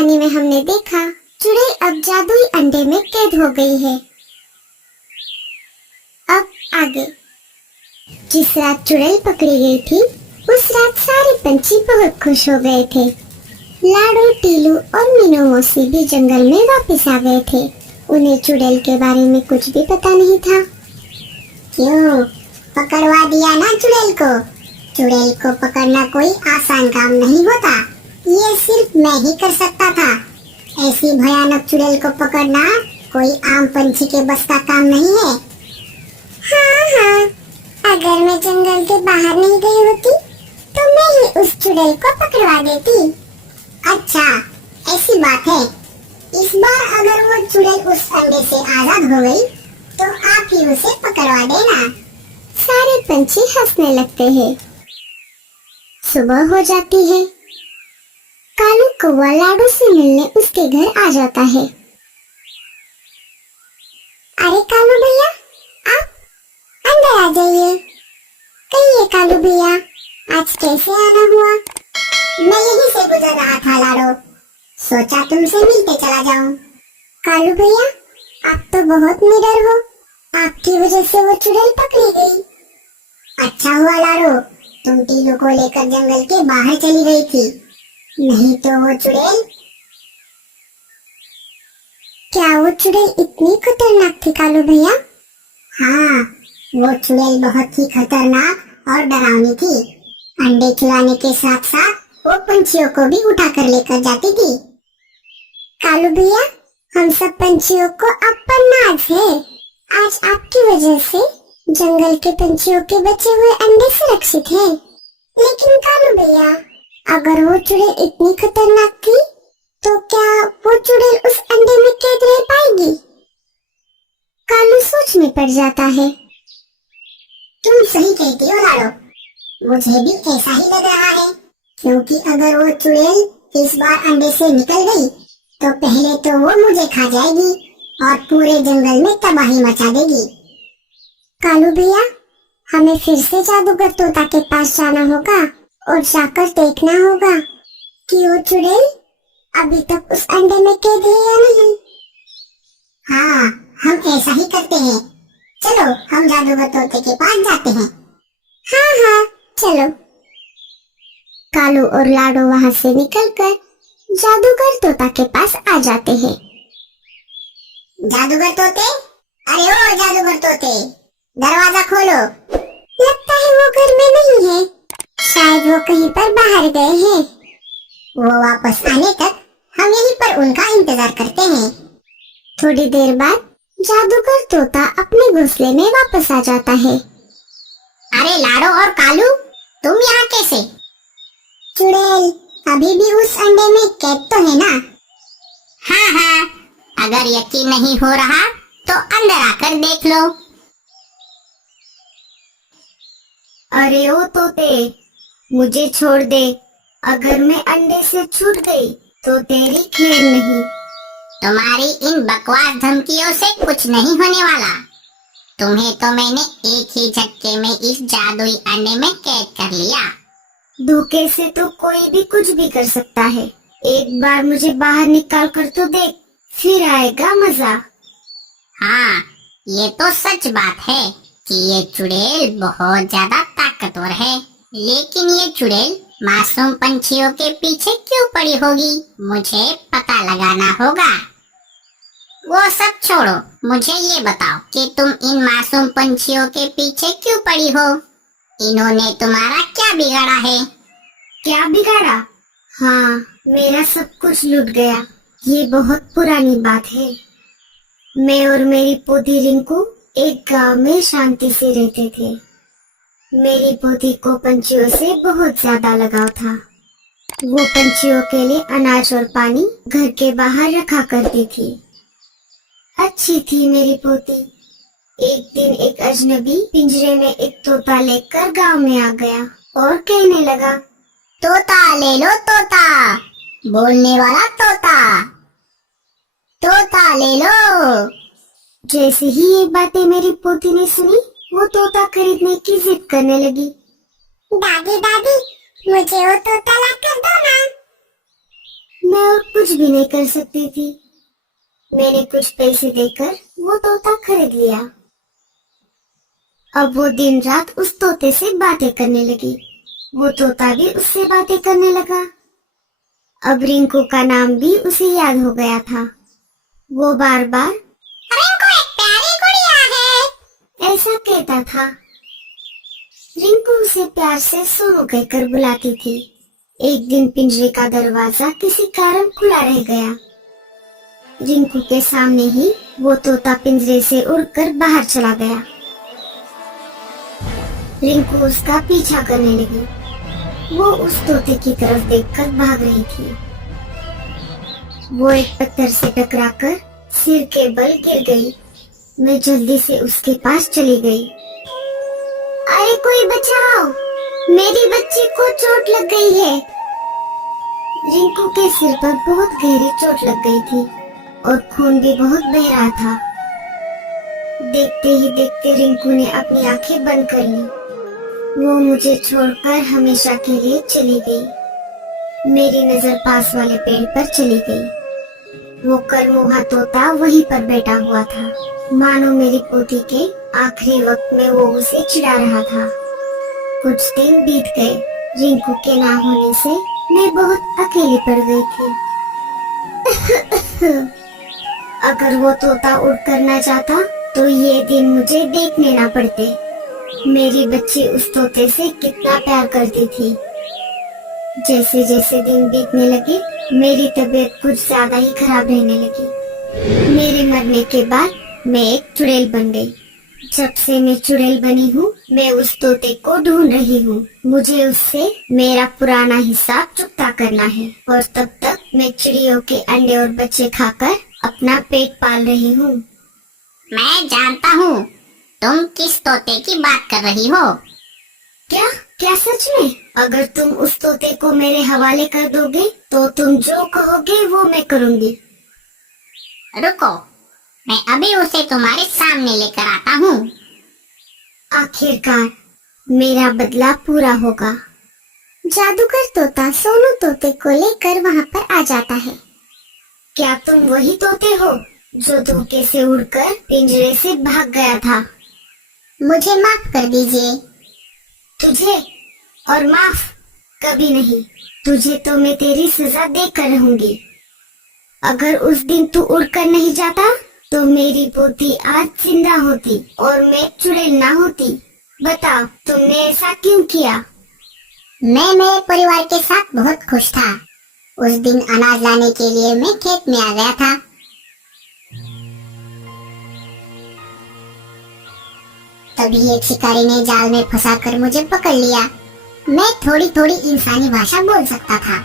कहानी में हमने देखा चुड़ैल अब जादुई अंडे में कैद हो गई है। अब आगे। जिस रात चुड़ैल पकड़ी गई थी उस रात सारे पंछी बहुत खुश हो गए थे। लाडो, टीलू और मीनू मौसी भी जंगल में वापस आ गए थे। उन्हें चुड़ैल के बारे में कुछ भी पता नहीं था। क्यों पकड़वा दिया ना चुड़ैल को? चुड़ैल को पकड़ना कोई आसान काम नहीं होता, ये सिर्फ मैं ही कर सकता था। ऐसी भयानक चुड़ैल को पकड़ना कोई आम पंछी के बस का काम नहीं है। हाँ, अगर मैं जंगल के बाहर नहीं गई होती तो मैं ही उस चुड़ैल को पकड़वा देती। अच्छा, ऐसी बात है। इस बार अगर वो चुड़ैल उस अंडे से आजाद हो गई तो आप ही उसे पकड़वा देना। सारे पंछी हंसने लगते हैं। सुबह हो जाती है। कालू कौवा लाडू से मिलने उसके घर आ जाता है। अरे कालू भैया, आप अंदर आ जाइए। कहिए कालू भैया, आज कैसे आना हुआ? मैं यहीं से गुजर रहा था लाडो, सोचा तुमसे मिलते चला जाऊं। कालू भैया, आप तो बहुत निडर हो। आपकी वजह से वो चुड़ैल पकड़ी गई। अच्छा हुआ लाडो, तुम टीलू को लेकर जंगल के बाहर चली गई थी, नहीं तो वो चुड़ैल। क्या वो चुड़ैल इतनी खतरनाक थी कालू भैया? हाँ, वो चुड़ैल बहुत ही खतरनाक और डरावनी थी। अंडे खिलाने के साथ साथ वो पंछियों को भी उठा कर लेकर जाती थी। कालू भैया, हम सब पंछियों को आप पर नाज है। आज आपकी वजह से जंगल के पंछियों के बचे हुए अंडे सुरक्षित हैं। लेकिन कालू भैया, अगर वो चुड़ैल इतनी खतरनाक थी तो क्या वो चुड़ैल उस अंडे में कैद रह पाएगी? कालू सोच में पड़ जाता है। तुम सही कहती हो लाडो, मुझे भी ऐसा ही लग रहा है, क्योंकि अगर वो चुड़ैल इस बार अंडे से निकल गई तो पहले तो वो मुझे खा जाएगी और पूरे जंगल में तबाही मचा देगी। कालू भैया, हमें फिर से जादूगर तोता के पास जाना होगा और जाकर देखना होगा कि वो चुड़ैल अभी तक उस अंडे में कैद है या नहीं। हाँ, हम ऐसा ही करते हैं। चलो हम जादूगर तोते के पास जाते हैं। हाँ, चलो। कालू और लाडो वहाँ से निकलकर जादूगर तोता के पास आ जाते हैं। जादूगर तोते, अरे ओ जादूगर तोते, दरवाजा खोलो। लगता है वो घर में नहीं है, शायद वो कहीं पर बाहर गए हैं। वो वापस आने तक हम यहीं पर उनका इंतजार करते हैं। थोड़ी देर बाद जादूगर तोता अपने घोंसले में वापस आ जाता है। अरे लाडो और कालू, तुम यहाँ कैसे? चुड़ैल अभी भी उस अंडे में कैद तो है ना? हाँ, अगर यकीन नहीं हो रहा तो अंदर आकर देख लो। अरे ओ तोते, मुझे छोड़ दे। अगर मैं अंडे से छूट गई तो तेरी खैर नहीं। तुम्हारी इन बकवास धमकियों से कुछ नहीं होने वाला। तुम्हें तो मैंने एक ही झटके में इस जादुई अंडे में कैद कर लिया। धोखे से तो कोई भी कुछ भी कर सकता है। एक बार मुझे बाहर निकाल कर तो देख, फिर आएगा मजा। हाँ, ये तो सच बात है कि ये चुड़ैल बहुत ज्यादा ताकतवर है, लेकिन ये चुड़ैल मासूम पंछियों के पीछे क्यों पड़ी होगी, मुझे पता लगाना होगा। वो सब छोड़ो, मुझे ये बताओ कि तुम इन मासूम पंछियों के पीछे क्यों पड़ी हो? इन्होंने तुम्हारा क्या बिगाड़ा है? क्या बिगाड़ा? हाँ, मेरा सब कुछ लूट गया। ये बहुत पुरानी बात है। मैं और मेरी पोती रिंकू एक गांव में शांति से रहते थे। मेरी पोती को पंछियों से बहुत ज्यादा लगाव था। वो पंछियों के लिए अनाज और पानी घर के बाहर रखा करती थी। अच्छी थी मेरी पोती। एक दिन एक अजनबी पिंजरे में एक तोता लेकर गांव में आ गया और कहने लगा, तोता ले लो तोता, बोलने वाला तोता, तोता ले लो। जैसे ही ये बातें मेरी पोती ने सुनी, वो तोता खरीदने की जिद करने लगी। दादी, मुझे वो तोता ला कर दो ना। मैं और कुछ भी नहीं कर सकती थी। मैंने कुछ पैसे देकर वो तोता खरीद लिया। अब वो दिन रात उस तोते से बातें करने लगी। वो तोता भी उससे बातें करने लगा। अब रिंकू का नाम भी उसे याद हो गया था। वो बार बार रिंकू एक प्यारी गुड़िया है ऐसा कहता था। रिंकू उसे प्यार से सोनू कहकर बुलाती थी। एक दिन पिंजरे का दरवाजा किसी कारण खुला रह गया। रिंकू के सामने ही वो तोता पिंजरे से उड़कर बाहर चला गया। रिंकू उसका पीछा करने लगी। वो उस तोते की तरफ देखकर भाग रही थी। वो एक पत्थर से टकराकर सिर के बल गिर गई। मैं जल्दी से उसके पास चली गई। अरे कोई बचाओ, मेरी बच्ची को चोट लग गई है। रिंकू के सिर पर बहुत गहरी चोट लग गई थी और खून भी बहुत बह रहा था। देखते ही देखते रिंकू ने अपनी आंखें बंद कर ली। वो मुझे छोड़कर हमेशा के लिए चली गई। मेरी नजर पास वाले पेड़ पर चली गई। वो करमुहा तोता वहीं पर बैठा हुआ था, मानो मेरी पोती के आखिरी वक्त में वो उसे चिढ़ा रहा था। कुछ दिन बीत गए। रिंकू के ना होने से मैं बहुत अकेली पड़ गई थी। अगर वो तोता उड़कर ना जाता तो ये दिन मुझे देखने ना पड़ते। मेरी बच्ची उस तोते से कितना प्यार करती थी। जैसे जैसे दिन बीतने लगे मेरी तबीयत कुछ ज्यादा ही खराब रहने लगी। मेरे मरने के बाद मैं एक चुड़ैल बन गई। जब से मैं चुड़ैल बनी हूँ मैं उस तोते को ढूंढ रही हूँ। मुझे उससे मेरा पुराना हिसाब चुकता करना है और तब तक मैं चिड़ियों के अंडे और बच्चे खाकर अपना पेट पाल रही हूँ। मैं जानता हूँ तुम किस तोते की बात कर रही हो। क्या क्या सच में? अगर तुम उस तोते को मेरे हवाले कर दोगे तो तुम जो कहोगे वो मैं करूँगी। रुको, मैं अभी उसे तुम्हारे सामने लेकर आता हूँ। आखिरकार मेरा बदला पूरा होगा। जादूगर तोता सोनू तोते को लेकर वहाँ पर आ जाता है। क्या तुम वही तोते हो जो धोखे से उड़कर पिंजरे से भाग गया था? मुझे माफ कर दीजिए। तुझे और माफ कभी नहीं। तुझे तो मैं तेरी सजा देकर रहूंगी। अगर उस दिन तू उड़कर नहीं जाता तो मेरी पोती आज जिंदा होती और मैं चुड़ैल ना होती। बताओ तुमने ऐसा क्यों किया? मैं मेरे परिवार के साथ बहुत खुश था। उस दिन अनाज लाने के लिए मैं खेत में आ गया था। तभी एक शिकारी ने जाल में फंसाकर मुझे पकड़ लिया। मैं थोड़ी थोड़ी इंसानी भाषा बोल सकता था।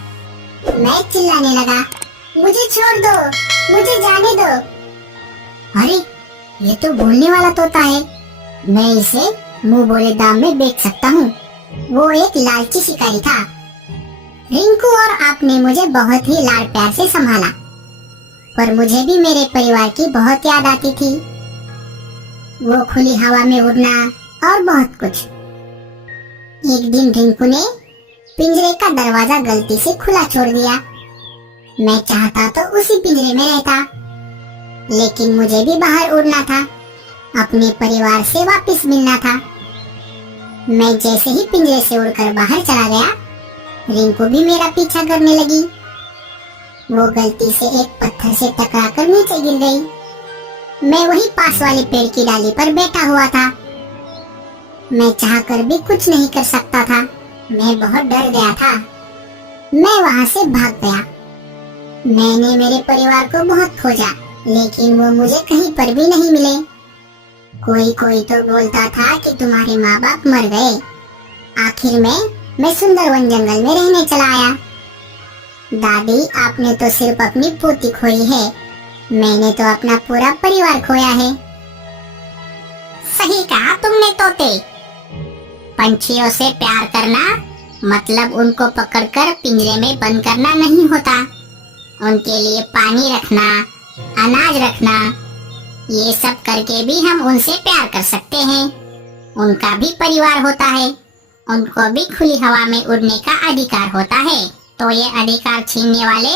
मैं चिल्लाने लगा, मुझे छोड़ दो, मुझे जाने दो। अरे ये तो बोलने वाला तोता है। मैं इसे मुंह बोले दाम में बेच सकता हूँ। वो एक लालची शिकारी था। रिंकू और आपने मुझे बहुत ही लाड प्यार से संभाला, पर मुझे भी मेरे परिवार की बहुत याद आती थी। वो खुली हवा में उड़ना और बहुत कुछ। एक दिन रिंकू ने पिंजरे का दरवाजा गलती से खुला छोड़ दिया। मैं चाहता तो उसी पिंजरे में रहता, लेकिन मुझे भी बाहर उड़ना था, अपने परिवार से वापस मिलना था। मैं जैसे ही पिंजरे से उड़कर बाहर चला गया, रिंकू भी मेरा पीछा करने लगी। वो गलती से एक पत्थर से टकराकर नीचे गिर गई। मैं वही पास वाले पेड़ की डाली पर बैठा हुआ था। मैं चाहकर भी कुछ नहीं कर सकता था। मैं बहुत डर गया था। मैं वहां से भाग गया। मैंने मेरे परिवार को बहुत खोजा, लेकिन वो मुझे कहीं पर भी नहीं मिले। कोई कोई तो बोलता था कि तुम्हारे माँ बाप मर गए। आखिर में मैं सुंदरवन जंगल में रहने चला आया। दादी, आपने तो सिर्फ अपनी पोती खोई है, मैंने तो अपना पूरा परिवार खोया है। सही कहा तुमने तोते। पंछियों से प्यार करना मतलब उनको पकड़कर पिंजरे में बंद करना नहीं होता। उनके लिए पानी रखना, अनाज रखना, ये सब करके भी हम उनसे प्यार कर सकते हैं। उनका भी परिवार होता है, उनको भी खुली हवा में उड़ने का अधिकार होता है। तो ये अधिकार छीनने वाले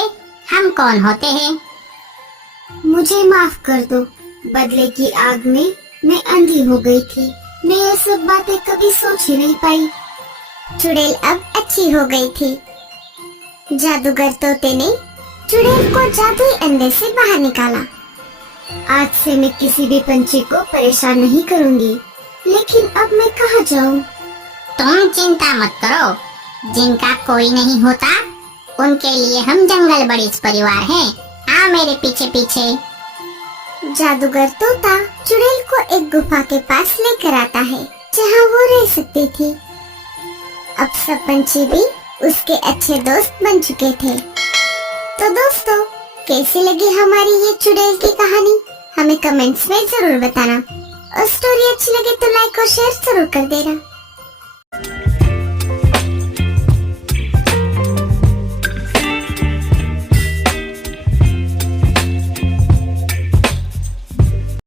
हम कौन होते हैं? मुझे माफ कर दो। बदले की आग में मैं अंधी हो गई थी। मैं ये सब बातें कभी सोच ही नहीं पाई। चुड़ैल अब अच्छी हो गई थी। जादूगर तोते ने चुड़ैल को जादुई अंडे से बाहर निकाला। आज से मैं किसी भी पंछी को परेशान नहीं करूंगी। लेकिन अब मैं कहाँ जाऊँ? तुम चिंता मत करो, जिनका कोई नहीं होता उनके लिए हम जंगल बड़ीस परिवार हैं। आओ मेरे पीछे पीछे। जादूगर तोता चुड़ैल को एक गुफा के पास लेकर आता है जहाँ वो रह सकती थी। अब सब पंछी भी उसके अच्छे दोस्त बन चुके थे। तो दोस्तों, कैसी लगी हमारी ये चुड़ैल की कहानी? हमें कमेंट्स में जरूर बताना। और स्टोरी अच्छी लगे तो लाइक और शेयर जरूर कर देना।